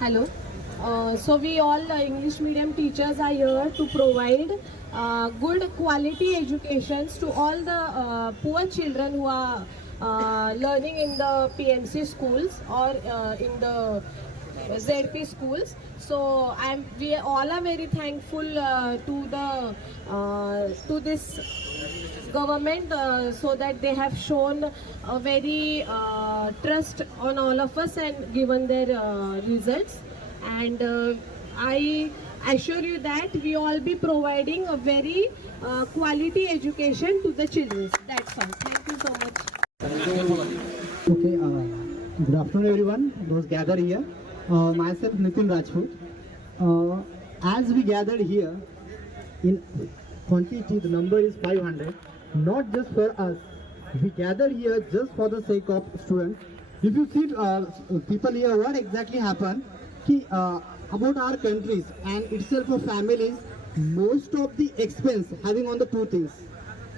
Hello. So we all English medium teachers are here to provide good quality educations to all the poor children who are learning in the PMC schools or in the ZP schools. So we all are very thankful to this government so that they have shown a very trust on all of us and given their results. And I assure you that we all be providing a very quality education to the children. That's all. Thank you so much. Okay, good afternoon everyone, those gathered here. Myself Nitin Rajput. As we gathered here, in quantity the number is 500, not just for us. We gathered here just for the sake of students. If you see people here, what exactly happened? About our countries and itself of families, most of the expense having on the two things.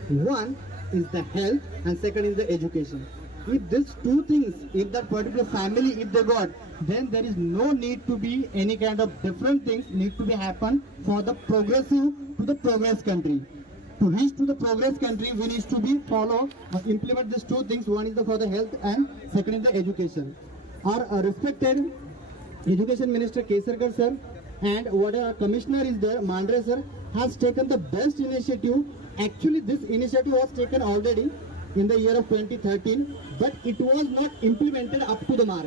One is the health and second is the education. If these two things, if that particular family, if they got, then there is no need to be any kind of different things need to be happen for the progressive to the progress country. To reach to the progress country, we need to be follow or implement these two things. One is for the health and second is the education. Our respected Education Minister Kesarkar sir and what our commissioner is there, Mandre sir, has taken the best initiative. Actually, this initiative was taken already in the year of 2013, but it was not implemented up to the mark.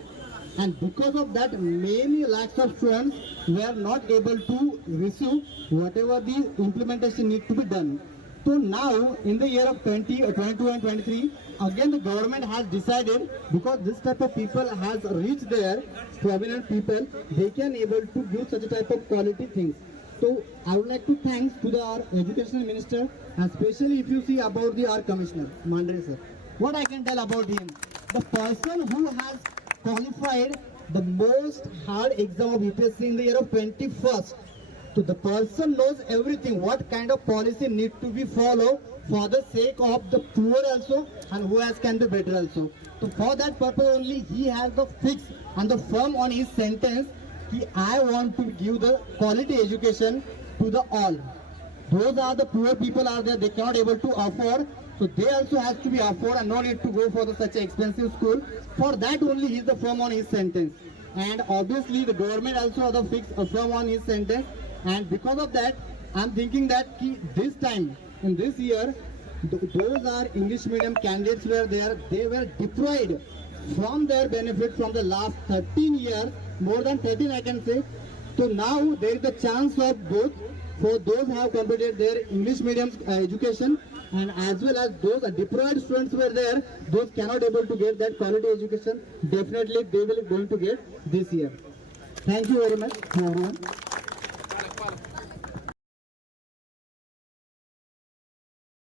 And because of that, many lakhs of students were not able to receive whatever the implementation need to be done. So now, in the year of 2022 and 23, again the government has decided, because this type of people has reached there, prominent people, they can able to give such a type of quality things. So I would like to thank to our education minister, and especially if you see about our commissioner, Mandre sir. What I can tell about him, the person who has qualified the most hard exam of UPSC in the year of 21st. So the person knows everything, what kind of policy need to be followed for the sake of the poor also and who has can be better also. So for that purpose only he has the fix and the firm on his sentence. I want to give the quality education to the all. Those are the poor people are there, they cannot able to afford. So they also has to be afford and no need to go for such an expensive school. For that only he is the firm on his sentence. And obviously the government also has the fix a firm on his sentence. And because of that, I am thinking that this time, in this year, those are English medium candidates were there, they were deprived from their benefit from the last 13 years, more than 13 I can say. So now there is a chance of both for those who have completed their English medium education, and as well as those deprived students were there, those cannot able to get that quality education, definitely they will going to get this year. Thank you very much to everyone.